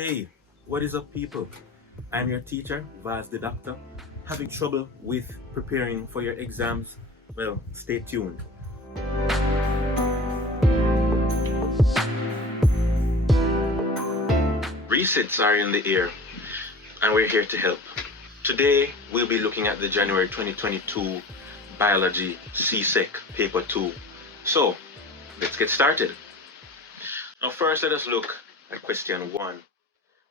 Hey, what is up, people? I'm your teacher, Vaz the Doctor. Having trouble with preparing for your exams? Well, stay tuned. Resets are in the air, and we're here to help. Today, we'll be looking at the January 2022 Biology CSEC Paper 2. So, let's get started. Now, first, let us look at question 1.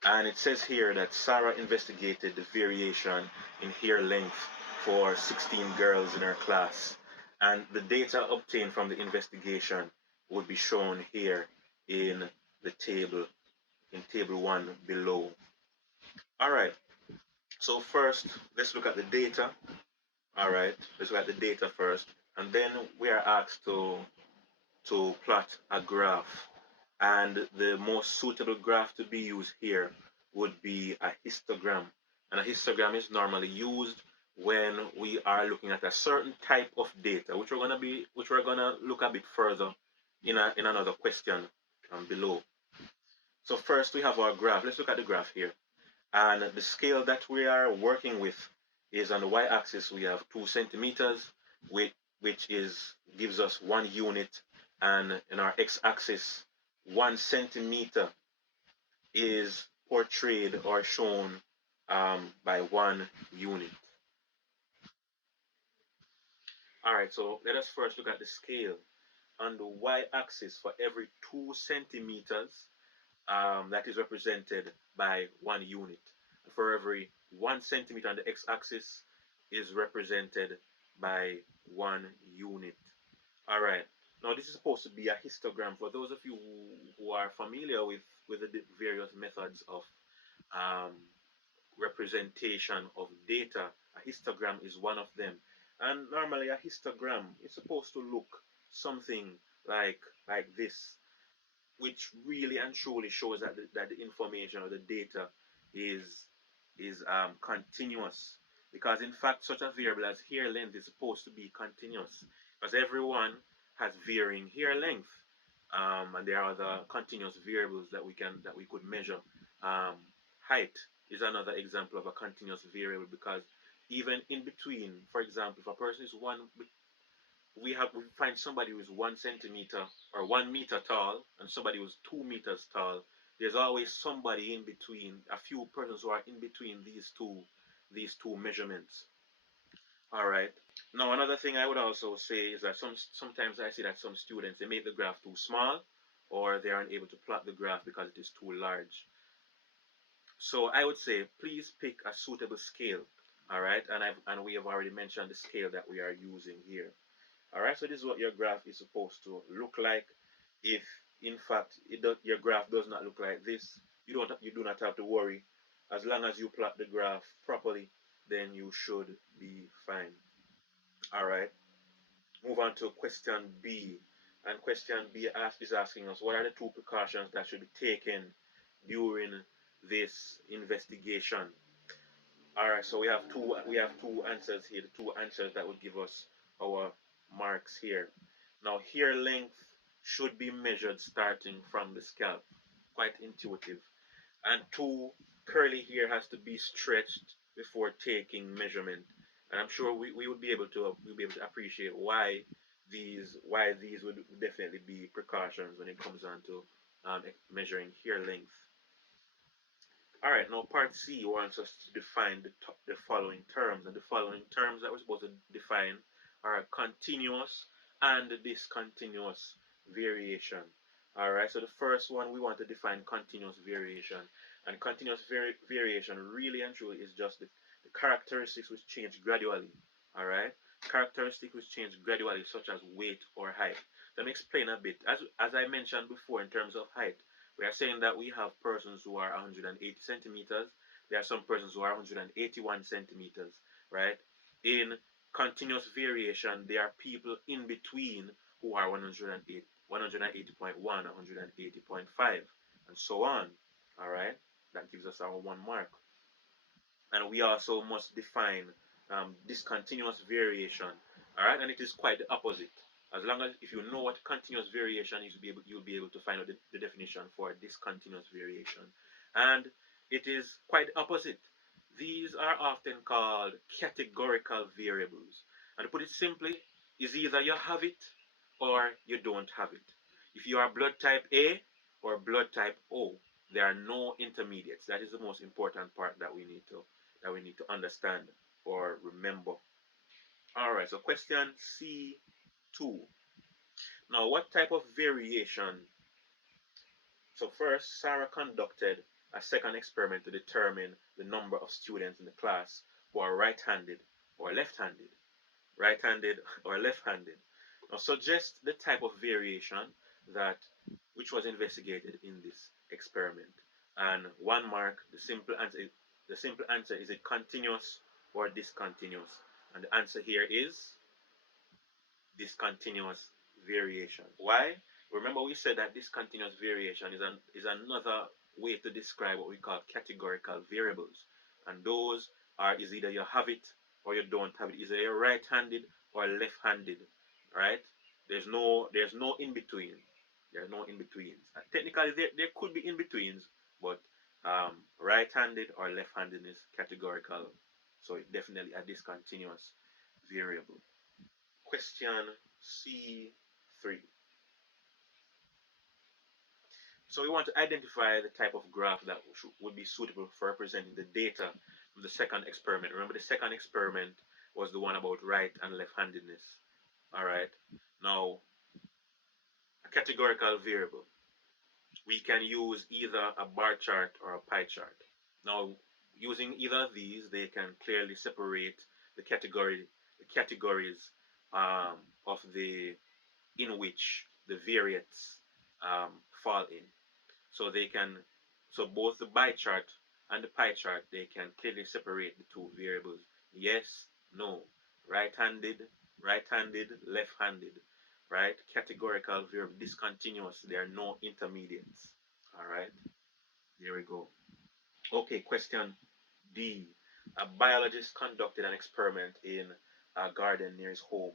And it says here that Sarah investigated the variation in hair length for 16 girls in her class. And the data obtained from the investigation would be shown here in the table, in table 1 below. All right, so first, let's look at the data. All right, let's look at the data first. And then we are asked to plot a graph. And the most suitable graph to be used here would be a histogram. And a histogram is normally used when we are looking at a certain type of data, which we're gonna look a bit further in another question below. So first we have our graph. Let's look at the graph here. And the scale that we are working with is on the y-axis. We have 2 centimeters, which gives us 1 unit, and in our x-axis 1 centimeter is portrayed or shown by 1 unit. All right, so let us first look at the scale. On the y-axis, for every 2 centimeters, that is represented by 1 unit. For every 1 centimeter on the x-axis is represented by 1 unit. All right. Now this is supposed to be a histogram. For those of you who are familiar with the various methods of um, representation of data, a histogram is one of them. And normally a histogram is supposed to look something like this, which really and truly shows that the information or the data is continuous. Because in fact, such a variable as hair length is supposed to be continuous, because everyone has varying hair length, and there are other continuous variables that we could measure. Height is another example of a continuous variable, because even in between, for example, if a person is one we find somebody who is 1 centimeter or 1 meter tall and somebody who's 2 meters tall. There's always somebody in between, a few persons who are in between these two measurements. All right. Now another thing I would also say is that sometimes I see that some students, they make the graph too small, or they aren't able to plot the graph because it is too large. So I would say please pick a suitable scale. All right, and we have already mentioned the scale that we are using here. All right, so this is what your graph is supposed to look like. If in fact your graph does not look like this, you do not have to worry. As long as you plot the graph properly, then you should be fine. All right, move on to question B. And question B is asking us, what are the 2 precautions that should be taken during this investigation? All right, so we have two answers here, the 2 answers that would give us our marks here. Now, hair length should be measured starting from the scalp. Quite intuitive. And 2, curly hair has to be stretched before taking measurement. And I'm sure we would be able to appreciate why these would definitely be precautions when it comes on to measuring hair length. All right, now part C wants us to define the following terms. And the following terms that we're supposed to define are continuous and discontinuous variation. All right, so the first one, we want to define continuous variation. And continuous variation really and truly is just the characteristics which change gradually. All right, characteristics which change gradually, such as weight or height. Let me explain a bit. As I mentioned before, in terms of height, we are saying that we have persons who are 180 centimeters. There are some persons who are 181 centimeters, right? In continuous variation, there are people in between who are 108, 180.1, 180.5, and so on. All right, that gives us our 1 mark. And we also must define discontinuous variation. All right, and it is quite the opposite. As long as if you know what continuous variation is, you'll be able to find out the definition for discontinuous variation. And it is quite the opposite. These are often called categorical variables. And to put it simply, is either you have it or you don't have it. If you are blood type A or blood type O, there are no intermediates. That is the most important part that we need to understand or remember. All right, so question C2. Now, what type of variation? So first, Sarah conducted a second experiment to determine the number of students in the class who are right-handed or left-handed, right-handed or left-handed. Now suggest the type of variation that which was investigated in this experiment. And 1 mark, the simple answer is it continuous or discontinuous? And the answer here is discontinuous variation. Why? Remember we said that discontinuous variation is another way to describe what we call categorical variables. And those are is either you have it or you don't have it. Either you're right-handed or left-handed. Right? There's no in between. There's no in betweens. Technically there could be in betweens, but right-handed or left-handed is categorical. So it's definitely a discontinuous variable. Question C3. So we want to identify the type of graph that would be suitable for representing the data from the second experiment. Remember, the second experiment was the one about right and left-handedness. All right. Now, a categorical variable. We can use either a bar chart or a pie chart. Now, using either of these, they can clearly separate the categories of the in which the variates fall in. So they can, so both the bar chart and the pie chart, they can clearly separate the two variables. Yes, no, right-handed, right-handed, left-handed, right? Categorical verb, discontinuous. There are no intermediates. All right, here we go. Okay, question D. A biologist conducted an experiment in a garden near his home,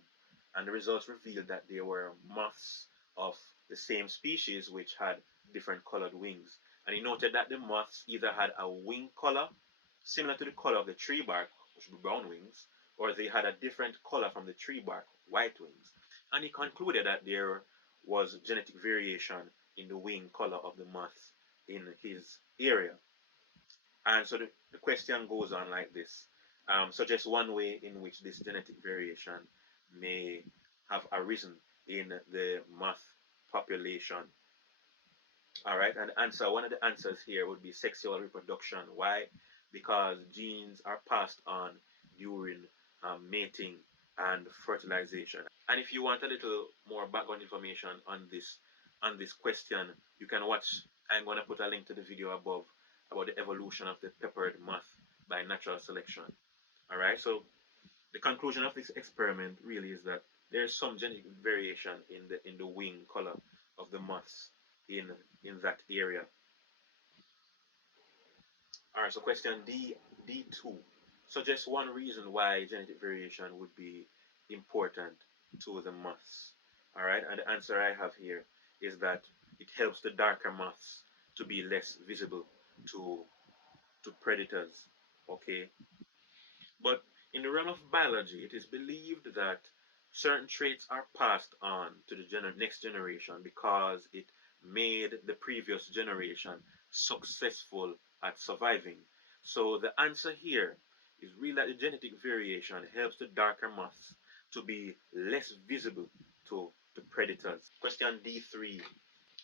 and the results revealed that there were moths of the same species which had different colored wings. And he noted that the moths either had a wing color similar to the color of the tree bark, which would be brown wings, or they had a different color from the tree bark, white wings. And he concluded that there was genetic variation in the wing color of the moths in his area. And so the question goes on like this. Suggest one way in which this genetic variation may have arisen in the moth population. All right, and one of the answers here would be sexual reproduction. Why? Because genes are passed on during mating and fertilization. And if you want a little more background information on this question, you can watch. I'm going to put a link to the video above about the evolution of the peppered moth by natural selection. All right, so the conclusion of this experiment really is that there is some genetic variation in the wing color of the moths in that area. All right, so question D2. Suggest one reason why genetic variation would be important to the moths. All right, and the answer I have here is that it helps the darker moths to be less visible to predators. Okay, but in the realm of biology, it is believed that certain traits are passed on to the next generation because it made the previous generation successful at surviving. So the answer here is really that the genetic variation helps the darker moths to be less visible to predators. Question D3.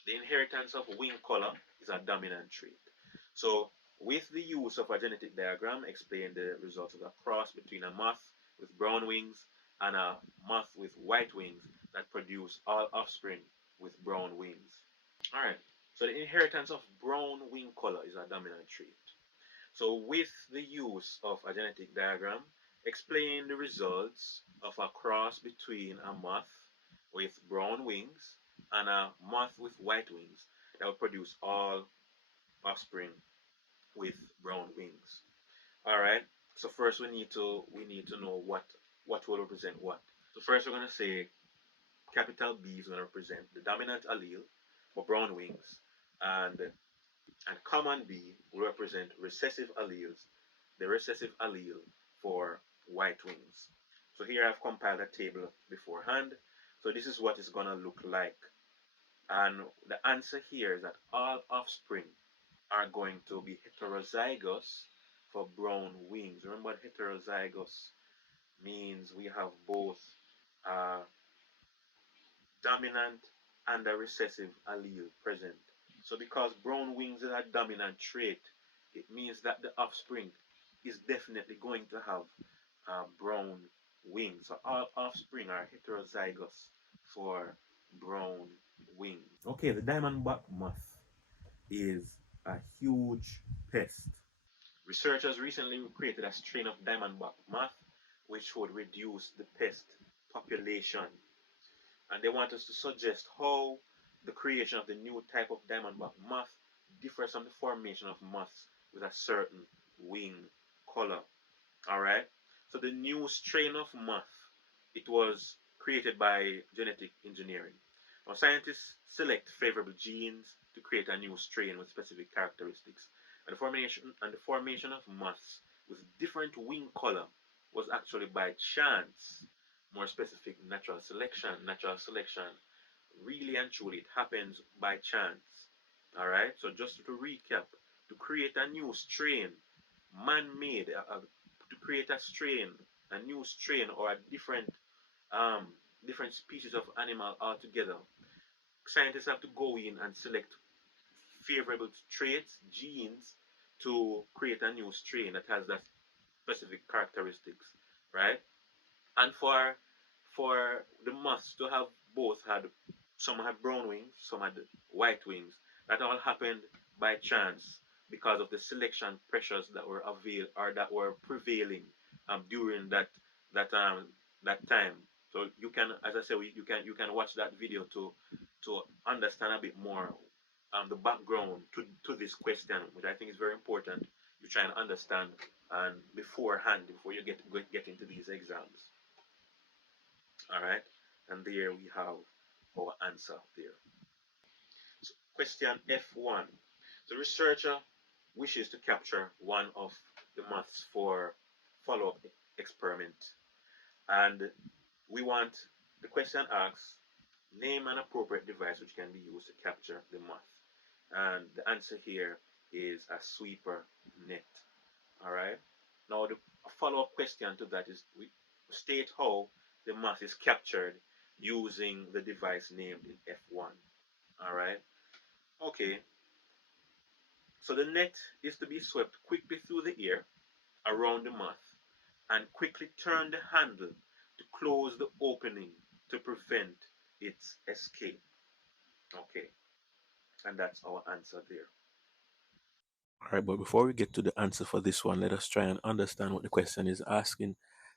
The inheritance of wing color is a dominant trait. So with the use of a genetic diagram, explain the results of a cross between a moth with brown wings and a moth with white wings that produce all offspring with brown wings. All right, so the inheritance of brown wing color is a dominant trait. So with the use of a genetic diagram, explain the results of a cross between a moth with brown wings and a moth with white wings that will produce all offspring with brown wings. All right. So first we need to know what will represent what. So first we're gonna say capital B is gonna represent the dominant allele for brown wings, and And common B will represent recessive alleles, the recessive allele for white wings. So here I've compiled a table beforehand. So this is what it's going to look like. And the answer here is that all offspring are going to be heterozygous for brown wings. Remember what heterozygous means? We have both a dominant and a recessive allele present. So because brown wings is a dominant trait, it means that the offspring is definitely going to have brown wings. So all offspring are heterozygous for brown wings. Okay, the diamondback moth is a huge pest. Researchers recently created a strain of diamondback moth which would reduce the pest population. And they want us to suggest how the creation of the new type of diamondback moth differs from the formation of moths with a certain wing color. All right. So the new strain of moth, it was created by genetic engineering. Now scientists select favorable genes to create a new strain with specific characteristics. And the formation of moths with different wing color was actually by chance. More specific, natural selection. Natural selection, really and truly, it happens by chance. All right. So just to recap, to create a new strain, man-made, to create a strain, a new strain, or a um, different species of animal altogether, scientists have to go in and select favorable traits, genes, to create a new strain that has that specific characteristics, right? And for the moths to have both had, some had brown wings, some had white wings. That all happened by chance because of the selection pressures that were prevailing during that time. So you can, as I said, you can watch that video to understand a bit more the background to this question, which I think is very important. You try and understand and beforehand before you get into these exams. All right, and there we have our answer there. So question F1. The researcher wishes to capture one of the moths for follow-up experiment, and we want, the question asks, name an appropriate device which can be used to capture the moth, and the answer here is a sweeper net. All right. Now the follow-up question to that is, we state how the moth is captured using the device named in F1. All right. Okay. So the net is to be swept quickly through the air around the moth and quickly turn the handle to close the opening to prevent its escape. Okay. And that's our answer there. All right, but before we get to the answer for this one, let us try and understand what the question is asking.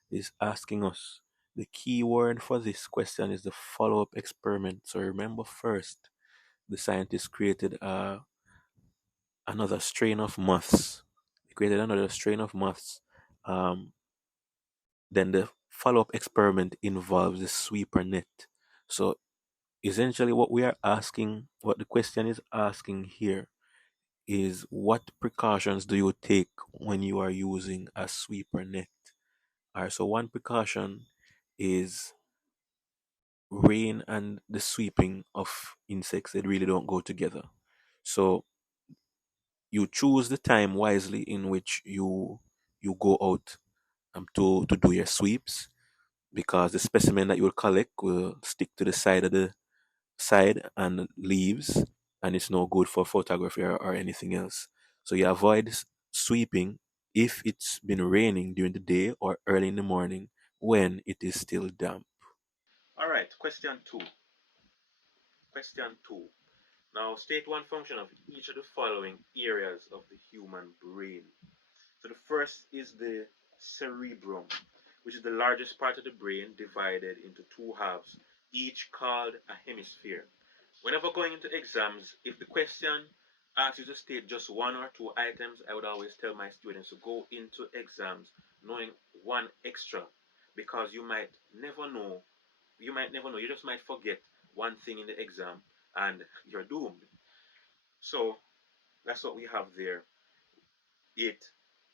Is asking us. The key word for this question is the follow-up experiment. So remember, first the scientists created another strain of moths. They created another strain of moths. Um, then the follow-up experiment involves the sweeper net. So essentially, what we are asking, what the question is asking here, is what precautions do you take when you are using a sweeper net? All right, so one precaution is rain and the sweeping of insects. They really don't go together. So you choose the time wisely in which you go out to do your sweeps, because the specimen that you will collect will stick to the side and leaves, and it's no good for photography or anything else. So you avoid sweeping if it's been raining during the day or early in the morning when it is still damp. All right. Question two. Question two. Now state one function of each of the following areas of the human brain. So the first is the cerebrum, which is the largest part of the brain divided into two halves, each called a hemisphere. Whenever going into exams, if the question asks you to state just one or two items, I would always tell my students to go into exams knowing one extra, because you might never know. You might never know. You just might forget one thing in the exam and you're doomed. So That's what we have there. It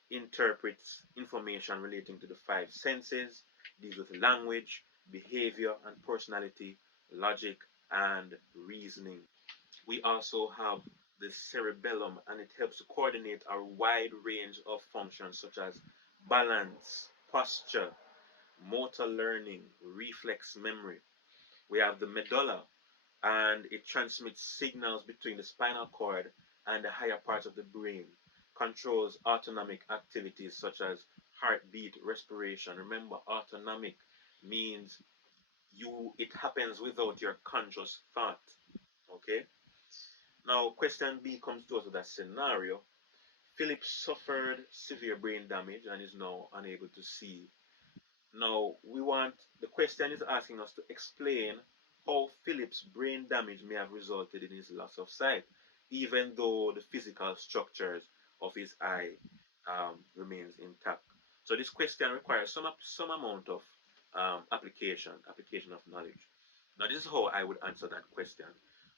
interprets information relating to the five senses, deals with language, behavior and personality, logic, and reasoning. We also have the cerebellum, and it helps to coordinate a wide range of functions such as balance, posture, motor learning, reflex memory. We have the medulla, and it transmits signals between the spinal cord and the higher parts of the brain, controls autonomic activities such as heartbeat, respiration. Remember, autonomic means it happens without your conscious thought. Okay? Now, question B comes to us with a scenario. Philip suffered severe brain damage and is now unable to see. Now, the question is asking us to explain how Philip's brain damage may have resulted in his loss of sight, even though the physical structures of his eye remains intact. So this question requires some amount of application of knowledge. Now, this is how I would answer that question.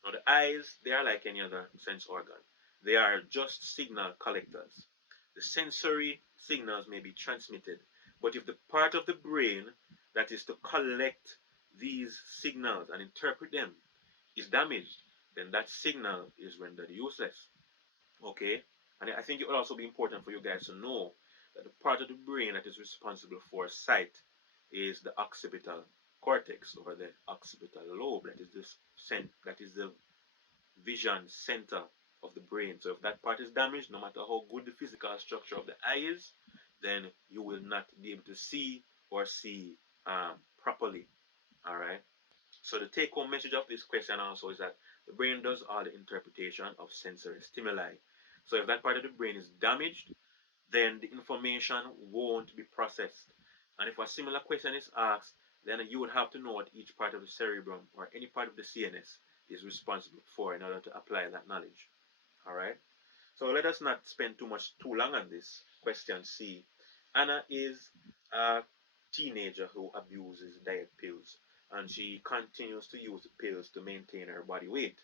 Now, the eyes, they are like any other sense organ. They are just signal collectors. The sensory signals may be transmitted, but if the part of the brain that is to collect these signals and interpret them is damaged, then that signal is rendered useless. Okay? And I think it would also be important for you guys to know that the part of the brain that is responsible for sight is the occipital cortex, or the occipital lobe. That is the vision center of the brain. So if that part is damaged, no matter how good the physical structure of the eye is, then you will not be able to see or see properly. All right. So the take-home message of this question also is that the brain does all the interpretation of sensory stimuli. So if that part of the brain is damaged, then the information won't be processed. And if a similar question is asked, then you would have to know what each part of the cerebrum or any part of the CNS is responsible for in order to apply that knowledge. All right. So let us not spend too long on this. Question C. Anna is a teenager who abuses diet pills, and she continues to use the pills to maintain her body weight.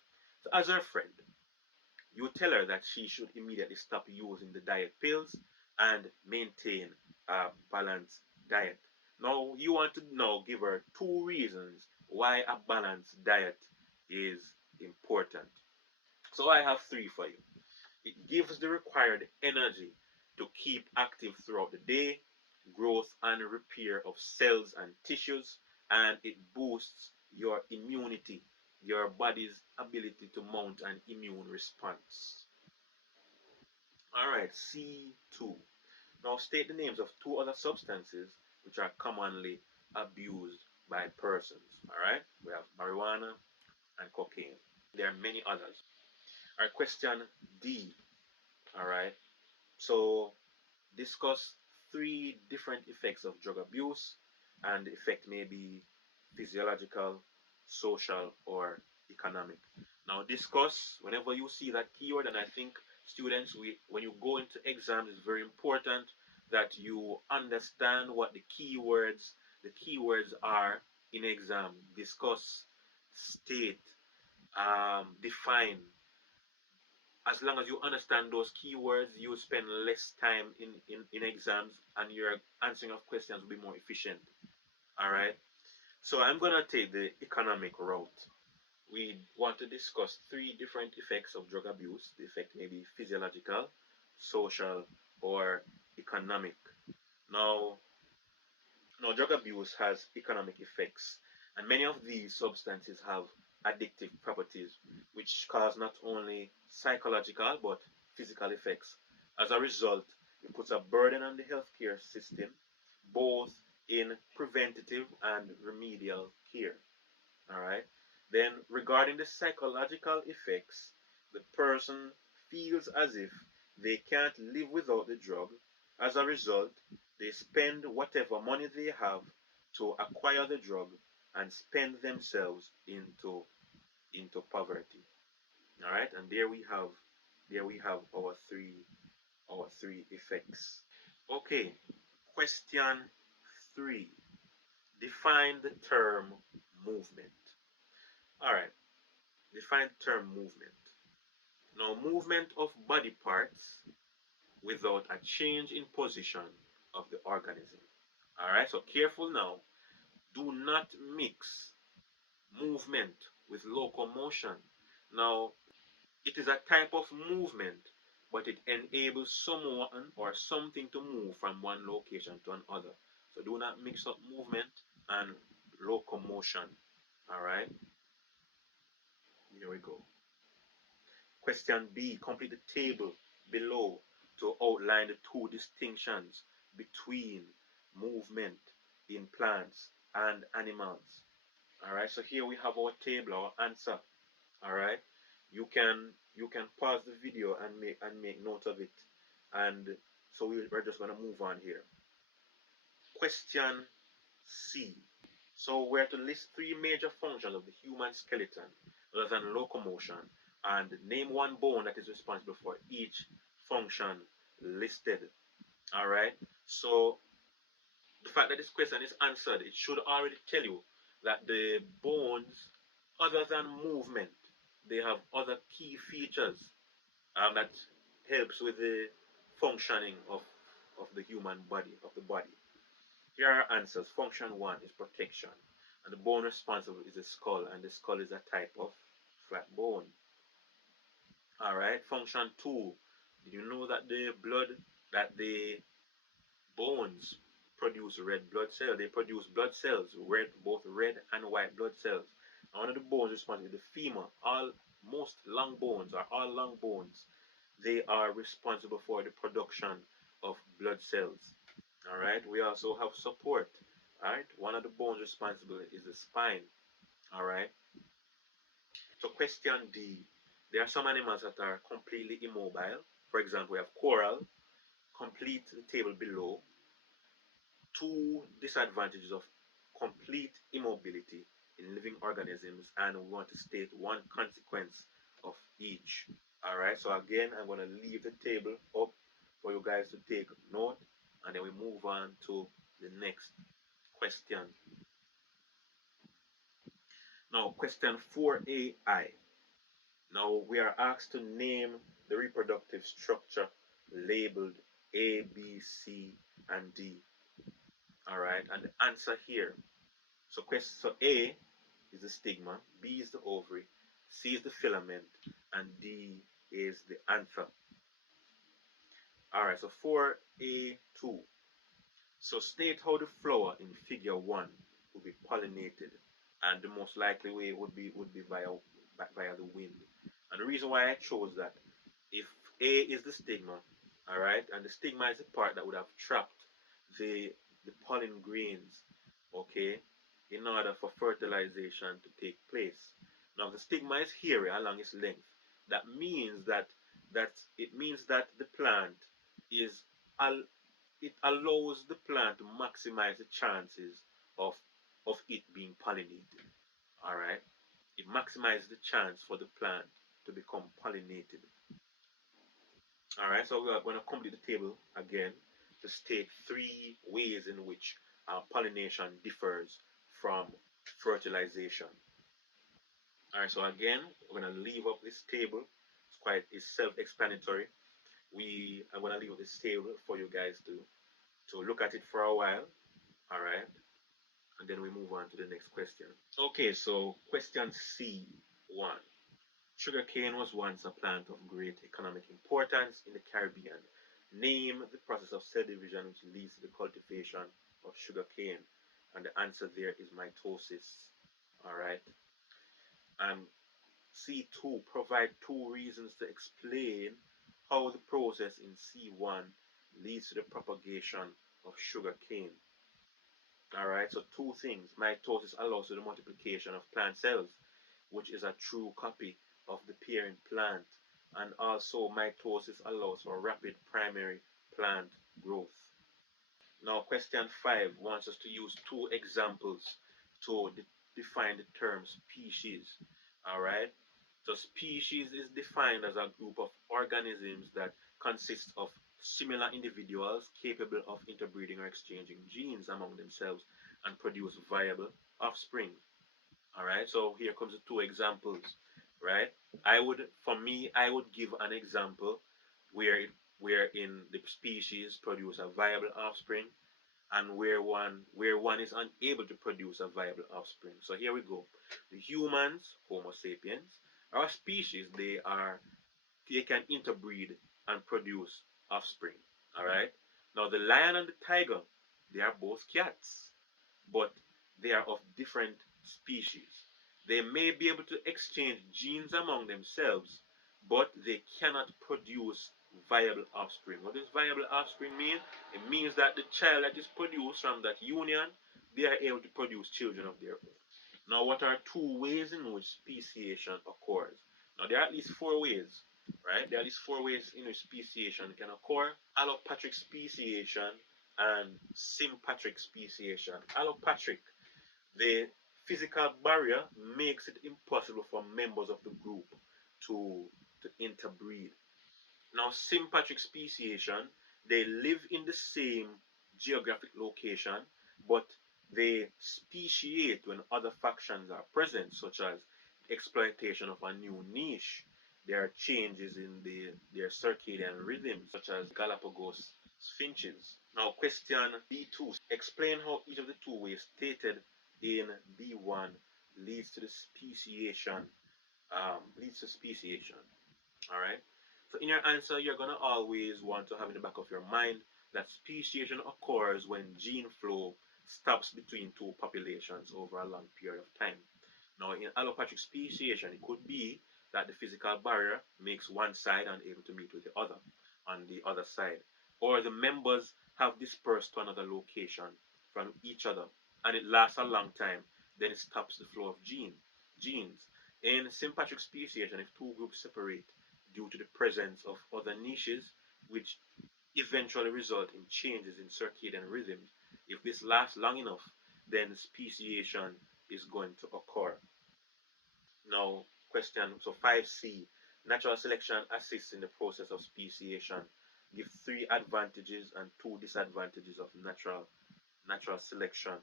So as her friend, you tell her that she should immediately stop using the diet pills and maintain a balanced diet. Now, you want to now give her two reasons why a balanced diet is important. So I have three for you. It gives the required energy to keep active throughout the day, growth and repair of cells and tissues, and it boosts your immunity, your body's ability to mount an immune response. All right, C2. Now state the names of two other substances which are commonly abused by persons. All right, we have marijuana and cocaine. There are many others. All right, question D. All right, so discuss three different effects of drug abuse, and the effect may be physiological, social, or economic. Now, discuss whenever you see that keyword, and I think students, when you go into exams, it's very important that you understand what the keywords are in exam. Discuss, state, define. As long as you understand those keywords, you spend less time in exams, and your answering of questions will be more efficient. All right. So I'm going to take the economic route. We want to discuss three different effects of drug abuse. The effect may be physiological, social, or economic. Now, drug abuse has economic effects, and many of these substances have addictive properties, which cause not only psychological but physical effects. As a result, it puts a burden on the healthcare system, both in preventative and remedial care. All right. Then, regarding the psychological effects, the person feels as if they can't live without the drug. As a result, they spend whatever money they have to acquire the drug and spend themselves into poverty. All right, and there we have our three effects. Okay, question 3. Define the term movement. All right, define the term movement. Now, movement of body parts without a change in position of the organism. All right, so careful now. Do not mix movement with locomotion. Now, it is a type of movement, but it enables someone or something to move from one location to another. So do not mix up movement and locomotion. All right, here we go. Question B, complete the table below to outline the two distinctions between movement in plants and animals. All right, so here we have our table, our answer. All right, you can pause the video and make note of it. And so we're just gonna move on here. Question C. So we're to list three major functions of the human skeleton other than locomotion and name one bone that is responsible for each function listed. All right. So the fact that this question is answered, it should already tell you that the bones, other than movement, they have other key features that helps with the functioning of the human body, of the body. Here are answers. Function 1 is protection, and the bone responsible is the skull, and the skull is a type of flat bone. All right. Function 2. Did you know that the bones produce red blood cells? They produce blood cells, both red and white blood cells. And one of the bones responsible is the femur. Most long bones, or all long bones, they are responsible for the production of blood cells. All right. We also have support. All right. One of the bones responsible is the spine. All right. So question D. There are some animals that are completely immobile. For example, we have coral. Complete the table below. Two disadvantages of complete immobility in living organisms, and we want to state one consequence of each. All right. So again, I'm going to leave the table up for you guys to take note, and then we move on to the next question. Now, question 4AI. Now, we are asked to name the reproductive structure labeled A, B, C, and D. All right, and the answer here. So A is the stigma, B is the ovary, C is the filament, and D is the anther. All right, so 4A2. So state how the flower in figure 1 will be pollinated, and the most likely way would be via the wind. And the reason why I chose that, if A is the stigma, all right, and the stigma is the part that would have trapped the pollen grains, okay, in order for fertilization to take place. Now, the stigma is here along its length. That means that the plant is it allows the plant to maximize the chances of it being pollinated. All right, it maximizes the chance for the plant to become pollinated. All right, so we are going to complete the table again to state three ways in which pollination differs from fertilization. All right, so again, we're going to leave up this table. It's self-explanatory. We are going to leave up this table for you guys to look at it for a while. All right, and then we move on to the next question. Okay, so question C1. Sugarcane was once a plant of great economic importance in the Caribbean. Name the process of cell division which leads to the cultivation of sugarcane. And the answer there is mitosis. All right. And C2, provide two reasons to explain how the process in C1 leads to the propagation of sugarcane. All right, so two things. Mitosis allows for the multiplication of plant cells, which is a true copy of the parent plant. And also, mitosis allows for rapid primary plant growth. Now, question 5 wants us to use two examples to define the term species. All right, so species is defined as a group of organisms that consists of similar individuals capable of interbreeding or exchanging genes among themselves and produce viable offspring. All right, so here comes the two examples. right? For me, I would give an example where wherein the species produce a viable offspring and where one is unable to produce a viable offspring. So here we go. The humans, Homo sapiens, our species, they can interbreed and produce offspring. All right. Now the lion and the tiger, they are both cats, but they are of different species. They may be able to exchange genes among themselves, but they cannot produce viable offspring. What does viable offspring mean? It means that the child that is produced from that union, they are able to produce children of their own. Now, what are two ways in which speciation occurs? Now, there are at least four ways, right? There are at least four ways in which speciation can occur: allopatric speciation and sympatric speciation. Allopatric, the physical barrier makes it impossible for members of the group to, to interbreed. Now, sympatric speciation, they live in the same geographic location, but they speciate when other factions are present, such as exploitation of a new niche. There are changes in their circadian rhythms, such as Galapagos finches. Now, question B2. Explain how each of the two ways stated in B1 leads to the speciation. Leads to speciation. All right. So in your answer, you're gonna always want to have in the back of your mind that speciation occurs when gene flow stops between two populations over a long period of time. Now, in allopatric speciation, it could be that the physical barrier makes one side unable to meet with the other on the other side, or the members have dispersed to another location from each other, and it lasts a long time. Then it stops the flow of genes. In sympatric speciation, if two groups separate due to the presence of other niches, which eventually result in changes in circadian rhythms, if this lasts long enough, then speciation is going to occur. Now, question so 5C. Natural selection assists in the process of speciation. Give three advantages and two disadvantages of natural selection.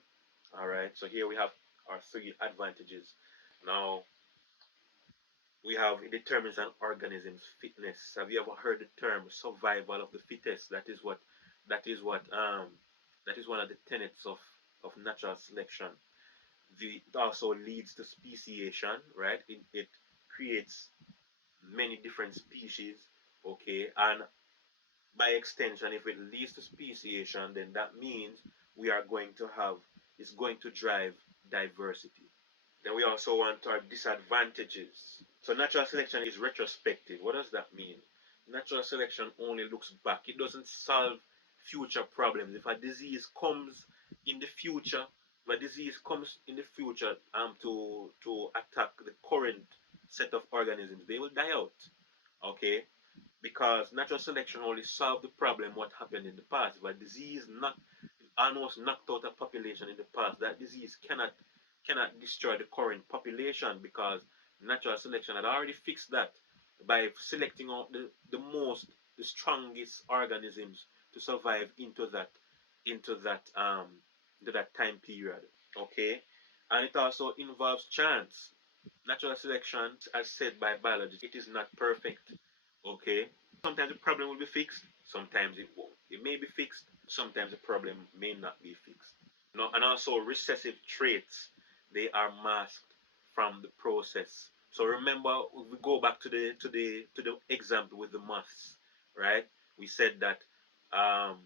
All right. So here we have our three advantages. Now, we have it determines an organism's fitness. Have you ever heard the term survival of the fittest? That is one of the tenets of natural selection. It also leads to speciation, right? It creates many different species, okay, and by extension, if it leads to speciation, then that means we are going to have it's going to drive diversity. Then we also want our disadvantages. So natural selection is retrospective. What does that mean? Natural selection only looks back. It doesn't solve future problems. If a disease comes in the future, to attack the current set of organisms, they will die out. Okay? Because natural selection only solved the problem what happened in the past. If a disease almost knocked out a population in the past, that disease cannot destroy the current population because natural selection had already fixed that by selecting out the strongest organisms to survive into that um into that time period. Okay, and it also involves chance. Natural selection, as said by biologists, it is not perfect. Okay, sometimes the problem will be fixed, sometimes it won't. It may be fixed, sometimes the problem may not be fixed. No, and also recessive traits, they are masked from the process. So remember, we go back to the example with the moths, right? We said that um,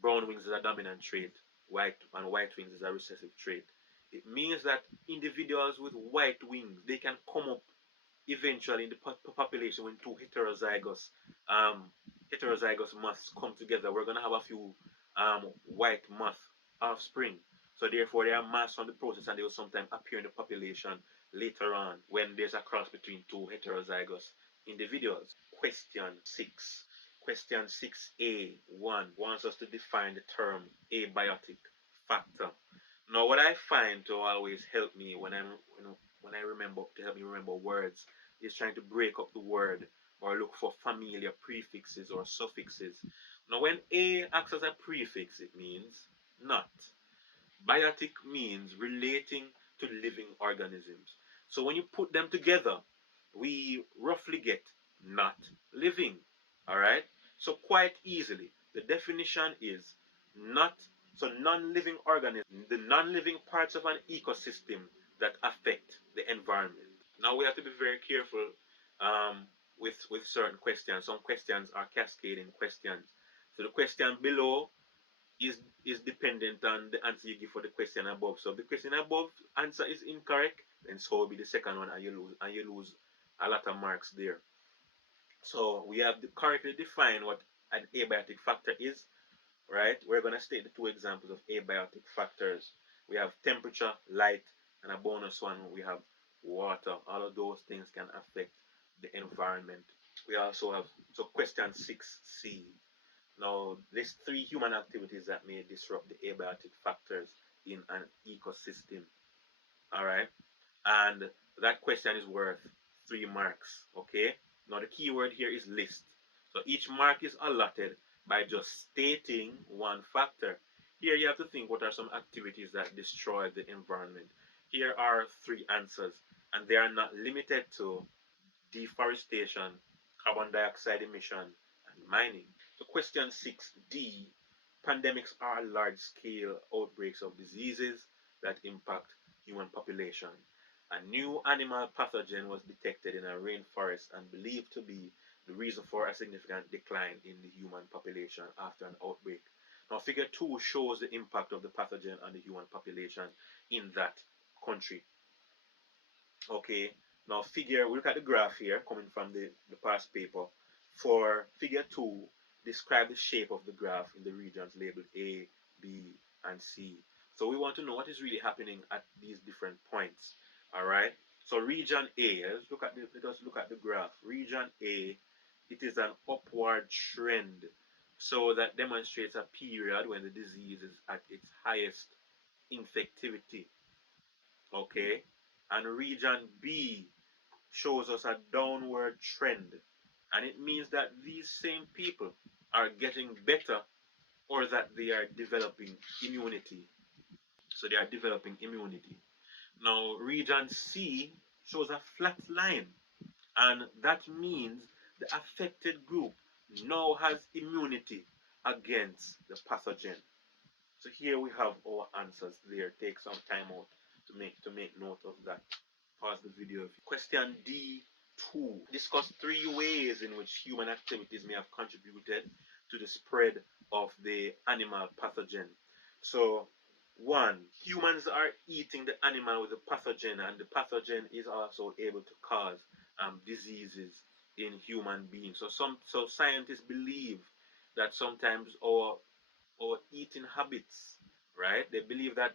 brown wings is a dominant trait, white wings is a recessive trait. It means that individuals with white wings, they can come up eventually in the population when two um, heterozygous moths come together. We're gonna have a few white moth offspring. So therefore, they are masked from the process, and they will sometimes appear in the population later on when there's a cross between two heterozygous individuals. Question 6. Question 6A1 wants us to define the term abiotic factor. Now, what I find to always help me when I remember to help me remember words is trying to break up the word or look for familiar prefixes or suffixes. Now, when a acts as a prefix, it means not. Biotic means relating to living organisms. So when you put them together, we roughly get not living. All right. So quite easily, the definition is not, so non-living organisms, the non-living parts of an ecosystem that affect the environment. Now we have to be very careful with certain questions. Some questions are cascading questions. So the question below is dependent on the answer you give for the question above. So if the question above answer is incorrect, then so will be the second one, and you lose a lot of marks there. So we have to correctly define what an abiotic factor is, right? We're going to state the two examples of abiotic factors. We have temperature, light, and a bonus one, we have water. All of those things can affect the environment. We also have, so question 6C. Now, list 3 human activities that may disrupt the abiotic factors in an ecosystem. All right. And that question is worth 3 marks. Okay. Now, the keyword here is list. So each mark is allotted by just stating one factor. Here you have to think, what are some activities that destroy the environment? Here are 3 answers, and they are not limited to deforestation, carbon dioxide emission, and mining. So question 6D, pandemics are large-scale outbreaks of diseases that impact human population. A new animal pathogen was detected in a rainforest and believed to be the reason for a significant decline in the human population after an outbreak. Now, figure 2 shows the impact of the pathogen on the human population in that country. Okay, now we look at the graph here coming from the past paper. For figure 2, describe the shape of the graph in the regions labeled A, B, and C. So we want to know what is really happening at these different points. All right. So region A, let us look at the graph. Region A, it is an upward trend. So that demonstrates a period when the disease is at its highest infectivity. Okay. And region B shows us a downward trend. And it means that these same people are getting better, or that they are developing immunity. So they are developing immunity. Now, region C shows a flat line, and that means the affected group now has immunity against the pathogen. So here we have our answers there. Take some time out to make note of that. Pause the video. Question D2. Discuss 3 ways in which human activities may have contributed to the spread of the animal pathogen. So 1, humans are eating the animal with the pathogen, and the pathogen is also able to cause diseases in human beings. So scientists believe that sometimes our eating habits, right? They believe that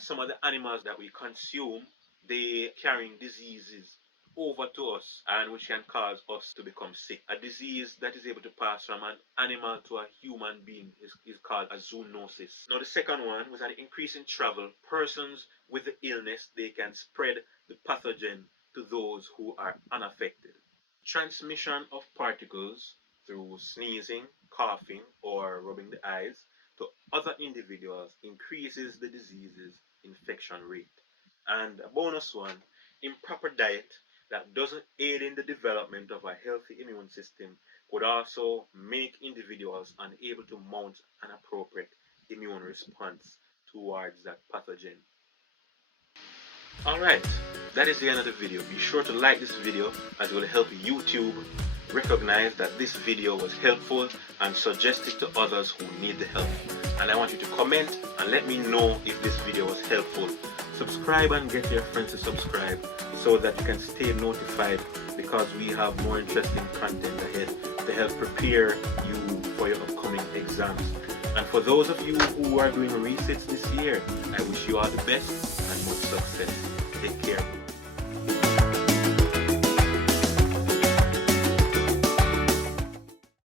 some of the animals that we consume, they carrying diseases over to us, and which can cause us to become sick. A disease that is able to pass from an animal to a human being is called a zoonosis. Now the second one was an increase in travel. Persons with the illness, they can spread the pathogen to those who are unaffected. Transmission of particles through sneezing, coughing, or rubbing the eyes to other individuals increases the disease's infection rate. And a bonus one, improper diet that doesn't aid in the development of a healthy immune system could also make individuals unable to mount an appropriate immune response towards that pathogen. Alright, that is the end of the video. Be sure to like this video, as it will help YouTube recognize that this video was helpful and suggest it to others who need the help. And I want you to comment and let me know if this video was helpful. Subscribe and get your friends to subscribe so that you can stay notified, because we have more interesting content ahead to help prepare you for your upcoming exams. And for those of you who are doing resits this year, I wish you all the best and much success. Take care.